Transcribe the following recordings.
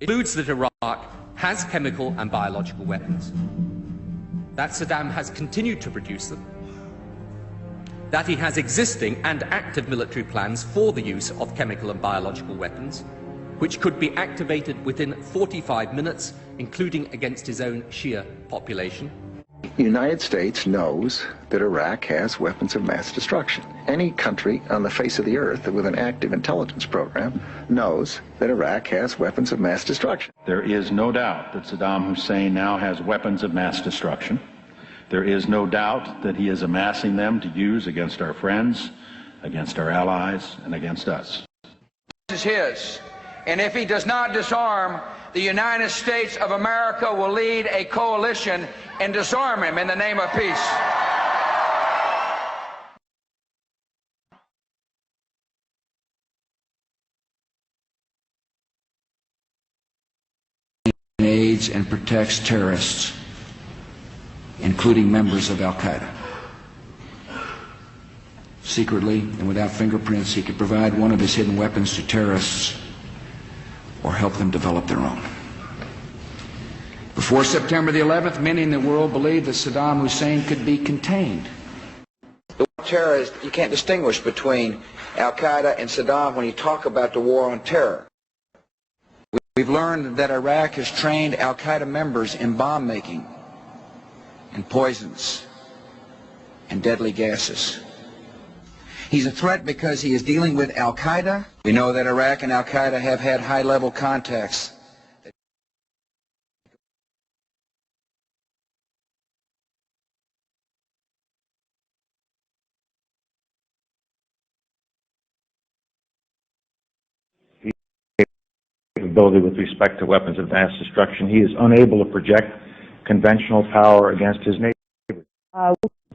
It concludes that Iraq has chemical and biological weapons, that Saddam has continued to produce them, that he has existing and active military plans for the use of chemical and biological weapons, which could be activated within 45 minutes, including against his own Shia population. The United States knows that Iraq has weapons of mass destruction. Any country on the face of the earth with an active intelligence program knows that Iraq has weapons of mass destruction. There is no doubt that Saddam Hussein now has weapons of mass destruction. There is no doubt that he is amassing them to use against our friends, against our allies, and against us. This is his. And if he does not disarm, the United States of America will lead a coalition and disarm him in the name of peace. Aids and protects terrorists, including members of Al-Qaeda. Secretly and without fingerprints, he could provide one of his hidden weapons to terrorists or help them develop their own. Before September the 11th, many in the world believed that Saddam Hussein could be contained. The war on terror is, you can't distinguish between Al-Qaeda and Saddam when you talk about the war on terror. We've learned that Iraq has trained Al-Qaeda members in bomb making and poisons and deadly gases. He's a threat because he is dealing with Al-Qaeda. We know that Iraq and Al-Qaeda have had high-level contacts. Capability with respect to weapons of mass destruction. He is unable to project conventional power against his neighbors.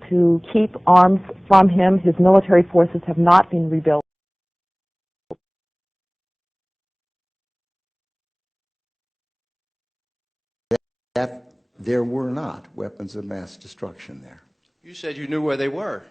To keep arms from him, his military forces have not been rebuilt. That there were not weapons of mass destruction there. You said you knew where they were.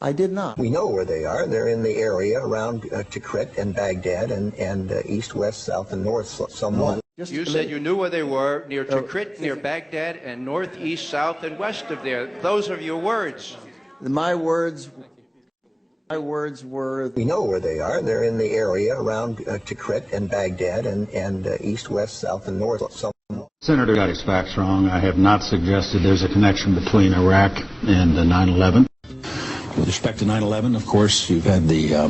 I did not. We know where they are. They're in the area around Tikrit and Baghdad and east, west, south, and north somewhat. You said you knew where they were, near Tikrit, near Baghdad, and north, east, south, and west of there. Those are your words. My words were... We know where they are. They're in the area around Tikrit and Baghdad and east, west, south, and north somewhat. Senator got his facts wrong. I have not suggested there's a connection between Iraq and 9/11. With respect to 9/11, of course, you've had the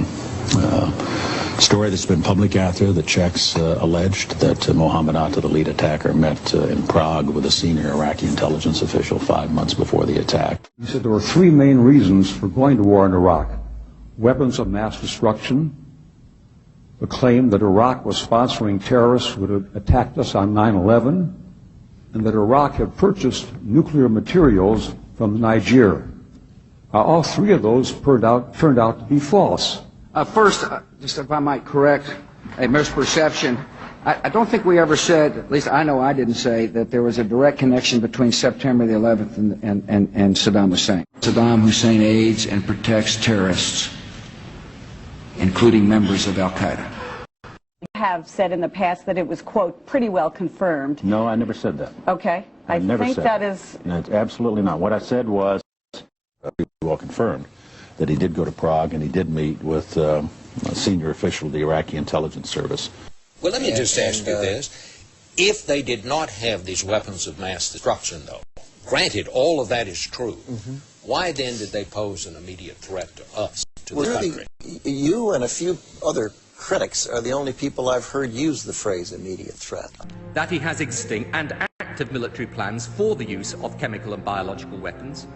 story that's been public out there. The Czechs alleged that Mohammed Atta, the lead attacker, met in Prague with a senior Iraqi intelligence official 5 months before the attack. He said there were three main reasons for going to war in Iraq: weapons of mass destruction, the claim that Iraq was sponsoring terrorists who had attacked us on 9/11, and that Iraq had purchased nuclear materials from Niger. All three of those turned out to be false. First, just if I might correct a misperception, I don't think we ever said, at least I know I didn't say, that there was a direct connection between September the 11th and Saddam Hussein. Saddam Hussein aids and protects terrorists, including members of Al-Qaeda. You have said in the past that it was, quote, pretty well confirmed. No, I never said that. Okay. I think that is... No, absolutely not. What I said was well confirmed that he did go to Prague and he did meet with a senior official of the Iraqi intelligence service. Well, let me just ask you this. If they did not have these weapons of mass destruction, though, granted all of that is true, why then did they pose an immediate threat to us, to the country? You and a few other critics are the only people I've heard use the phrase immediate threat. That he has existing and active military plans for the use of chemical and biological weapons,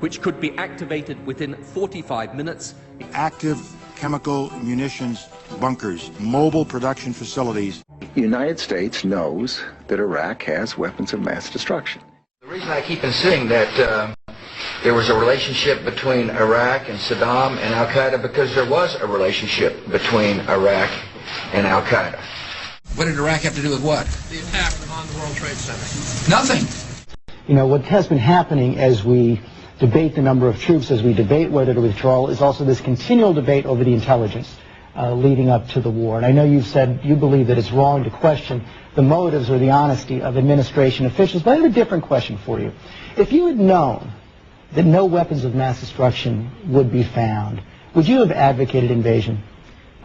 which could be activated within 45 minutes. Active chemical munitions bunkers, mobile production facilities. The United States knows that Iraq has weapons of mass destruction. The reason I keep insisting that there was a relationship between Iraq and Saddam and Al-Qaeda, because there was a relationship between Iraq and Al-Qaeda. What did Iraq have to do with what? The attack on the World Trade Center. Nothing. You know, what has been happening as we debate the number of troops, as we debate whether to withdraw, is also this continual debate over the intelligence. leading up to the war. And I know you've said you believe that it's wrong to question the motives or the honesty of administration officials, but I have a different question for you. If you had known that no weapons of mass destruction would be found, would you have advocated invasion?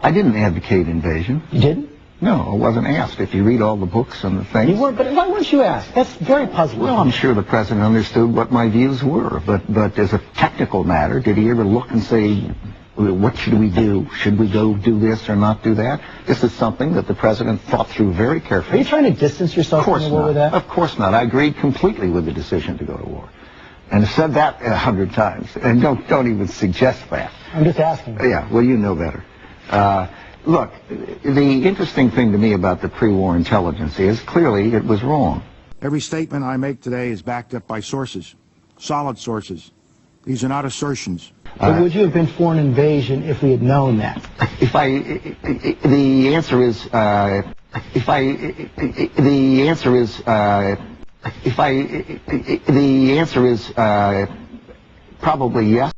I didn't advocate invasion. You didn't? No, I wasn't asked. If you read all the books and the things... You weren't, but why weren't you asked? That's very puzzling. Well, I'm sure the president understood what my views were, but as a technical matter, did he ever look and say, what should we do? Should we go do this or not do that? This is something that the president thought through very carefully. Are you trying to distance yourself from the war with that? Of course not. I agreed completely with the decision to go to war. And said that 100 times. And don't even suggest that. I'm just asking. Yeah, well, you know better. Look, the interesting thing to me about the pre-war intelligence is clearly it was wrong. Every statement I make today is backed up by sources, solid sources. These are not assertions. But would you have been for an invasion if we had known that? The answer is probably yes.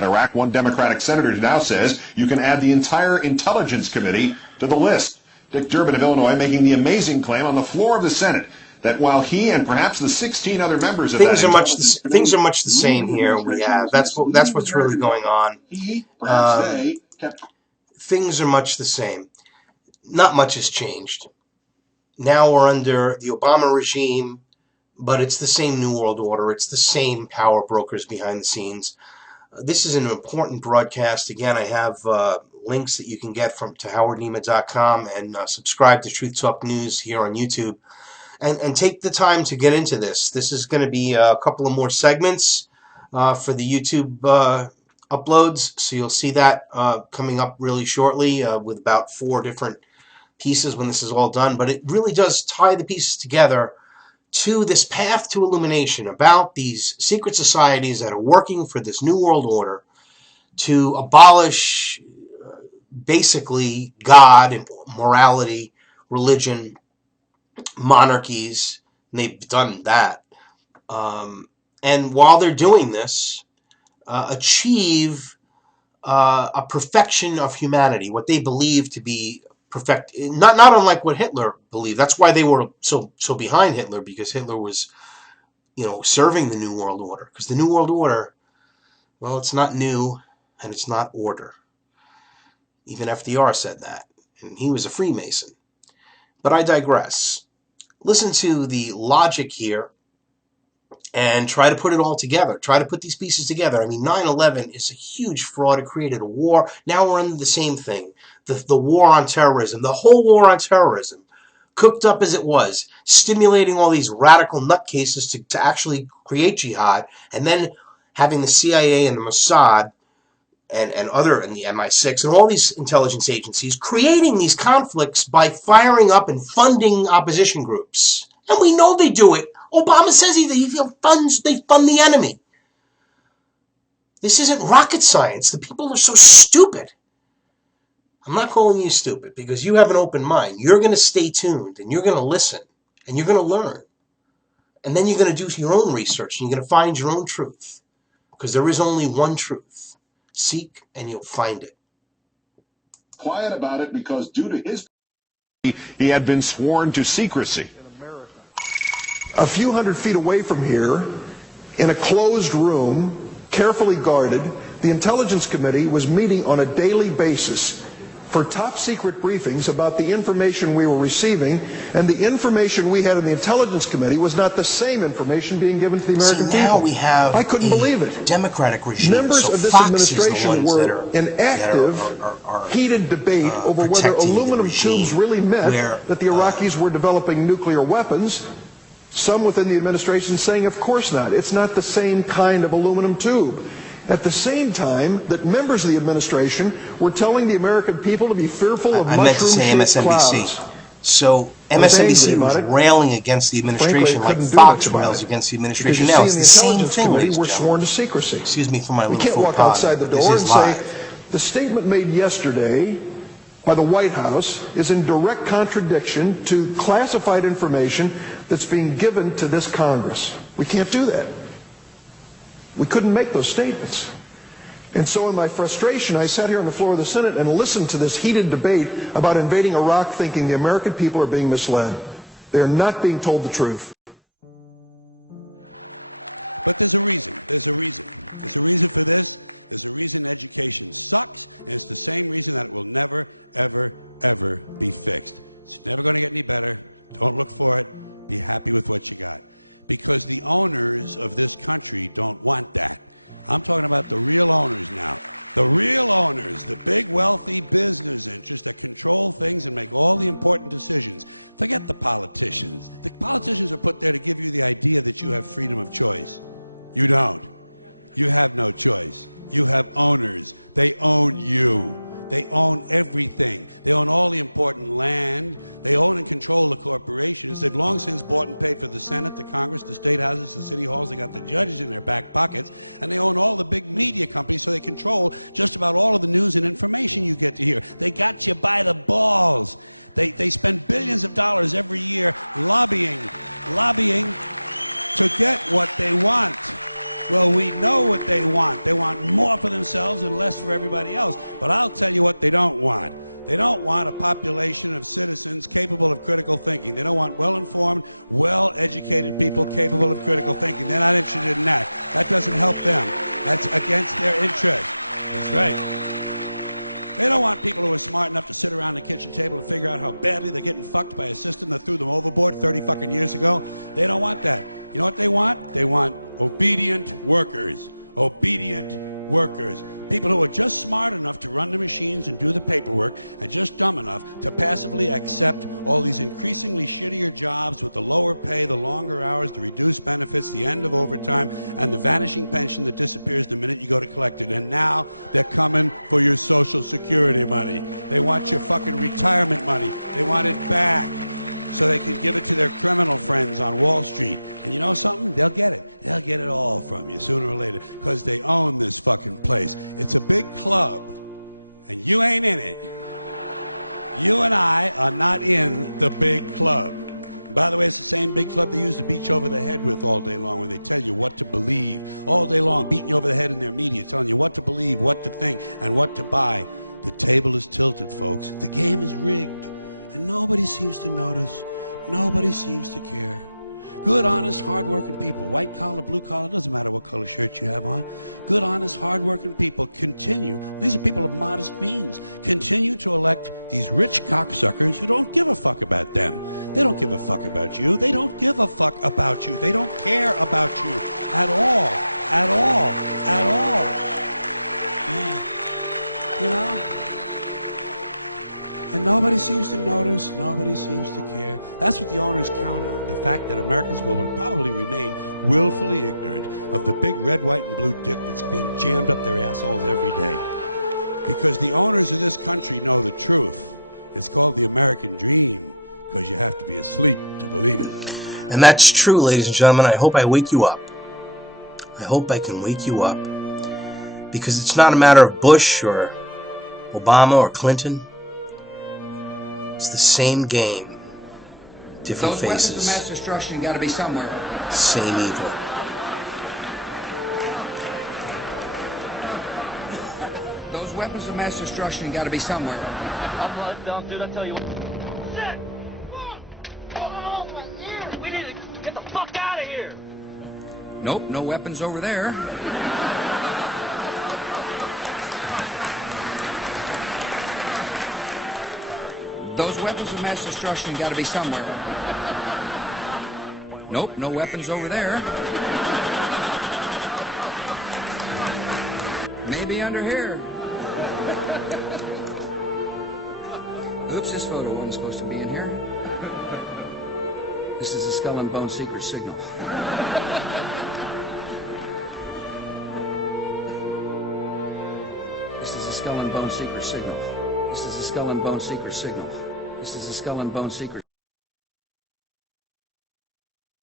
Iraq, one Democratic senator now says you can add the entire Intelligence Committee to the list. Dick Durbin of Illinois making the amazing claim on the floor of the Senate that while he and perhaps the 16 other members of things are much the same here. That's what's really going on. Things are much the same. Not much has changed. Now we're under the Obama regime, but it's the same New World Order. It's the same power brokers behind the scenes. This is an important broadcast. Again, I have links that you can get to howardnema.com and subscribe to Truth Talk News here on YouTube. And take the time to get into this. This is going to be a couple of more segments for the YouTube uploads. So you'll see that coming up really shortly with about 4 different pieces when this is all done. But it really does tie the pieces together to this path to illumination about these secret societies that are working for this New World Order to abolish basically God and morality, religion, monarchies, and they've done that. And while they're doing this, achieve a perfection of humanity, what they believe to be perfect, not unlike what Hitler believed. That's why they were so behind Hitler, because Hitler was, serving the New World Order. Because the New World Order, well, it's not new and it's not order. Even FDR said that, and he was a Freemason. But I digress. Listen to the logic here and try to put it all together. Try to put these pieces together. I mean, 9/11 is a huge fraud. It created a war. Now we're under the same thing. The war on terrorism. The whole war on terrorism, cooked up as it was, stimulating all these radical nutcases to actually create jihad, and then having the CIA and the Mossad and the MI6 and all these intelligence agencies creating these conflicts by firing up and funding opposition groups. And we know they do it. Obama says they fund the enemy. This isn't rocket science. The people are so stupid. I'm not calling you stupid because you have an open mind. You're going to stay tuned and you're going to listen and you're going to learn. And then you're going to do your own research and you're going to find your own truth. Because there is only one truth. Seek and you'll find it. Quiet about it because due to his he had been sworn to secrecy. A few hundred feet away from here, in a closed room, carefully guarded, the Intelligence Committee was meeting on a daily basis for top secret briefings about the information we were receiving, and the information we had in the Intelligence Committee was not the same information being given to the American people. Now we have I couldn't believe it. Democratic regime. Members so of this Fox administration were in active, heated debate over whether aluminum tubes really meant that the Iraqis were developing nuclear weapons. Some within the administration saying, of course not. It's not the same kind of aluminum tube. At the same time that members of the administration were telling the American people to be fearful of mushroom-shaped clouds. So MSNBC was railing against the administration like Fox rails against the administration now. It's the same thing, ladies and gentlemen. We're sworn to secrecy. Excuse me for my little We can't walk outside the door and say, the statement made yesterday by the White House is in direct contradiction to classified information that's being given to this Congress. We can't do that. We couldn't make those statements. And so in my frustration, I sat here on the floor of the Senate and listened to this heated debate about invading Iraq, thinking the American people are being misled. They are not being told the truth. But there's a reason. There's a reason. There's a reason for this. There's a reason education sucks, and it's the same reason that it will never, ever, ever be fixed. It's never going to get any better. Don't look for it. Be happy with what you got. Because the owners of this country don't want that. I'm talking about the real owners now. The real owners, the big wealthy business interests that control things and make all the important decisions. Forget the politicians. The politicians are put there to give you the idea that you have freedom of choice. You don't. You have no choice. You have owners. They own you. They own everything. They own all the important land. They own and control the corporations. They've long since bought and paid for the Senate, the Congress, the state houses, the city halls. They got the judges in their back pockets. And they own all the big media companies, so they control just about all of the news and information you get to hear. They got you by the balls. They spend billions of dollars every year lobbying to get what they want. Well, we know what they want. They want more for themselves and less for everybody else. But I'll tell you what they don't want. They don't want a population of citizens capable of critical thinking. They don't want well-informed, well-educated people capable of critical thinking. They're not interested in that. That doesn't help them. That's against their interest. That's right. They don't want people who are smart enough to sit around the kitchen table and figure out how badly they're getting fucked by a system that threw them overboard 30 fucking years ago. They don't want that. You know what they want? They want obedient workers. Obedient workers. People who are just smart enough to run the machines and do the paperwork, and just dumb enough to passively accept all these increasingly shittier jobs with the lower pay, the longer hours, the reduced benefits, the end of overtime, and the vanishing pension that disappears the minute you go to collect it. And now they're coming for your Social Security money. They want your fucking retirement money. They want it back so they can give it to their criminal friends on Wall Street. And you know something? They'll get it. They'll get it all from you sooner or later, because they own this fucking place. It's a big club, and you ain't in it. You and I are not in the big club. By the way, it's the same big club they use to beat you over the head with all day long when they tell you what to believe. All day long, beating you over the head in their media, telling you what to believe, what to think, and what to buy. The table is tilted, folks. The game is rigged, and nobody seems to notice. Nobody seems to care. Good, honest, hard-working people, white collar, blue collar, doesn't matter what color shirt you have on. Good, honest, hard-working people continue. These are people of modest means. Continue to elect these rich cocksuckers who don't give a fuck about them. They don't give a fuck about you. They don't give a fuck about you. They don't care about you at all. At all. At all. Yeah. You know? And nobody seems to notice, nobody seems to care. That's what the owners count on, the fact that Americans will probably remain willfully ignorant of the big red, white, and blue dick that's being jammed up their assholes every day. Because the owners of this country know the truth. It's called the American dream, because you have to be asleep to believe it. And that's true, ladies and gentlemen. I hope I wake you up. I hope I can wake you up. Because it's not a matter of Bush or Obama or Clinton. It's the same game, different Those faces. Weapons of mass destruction got to be somewhere. Same evil. Those weapons of mass destruction got to be somewhere. I'm not dumb, dude. I tell you what. Shit! Oh, my ear! We need to get the fuck out of here. Nope, no weapons over there. Those weapons of mass destruction got to be somewhere. Nope, no weapons over there. Maybe under here. Oops, this photo wasn't supposed to be in here. This is a Skull and Bone secret signal. This is a Skull and Bone secret signal. This is a Skull and Bone secret signal. This is a Skull and Bone secret.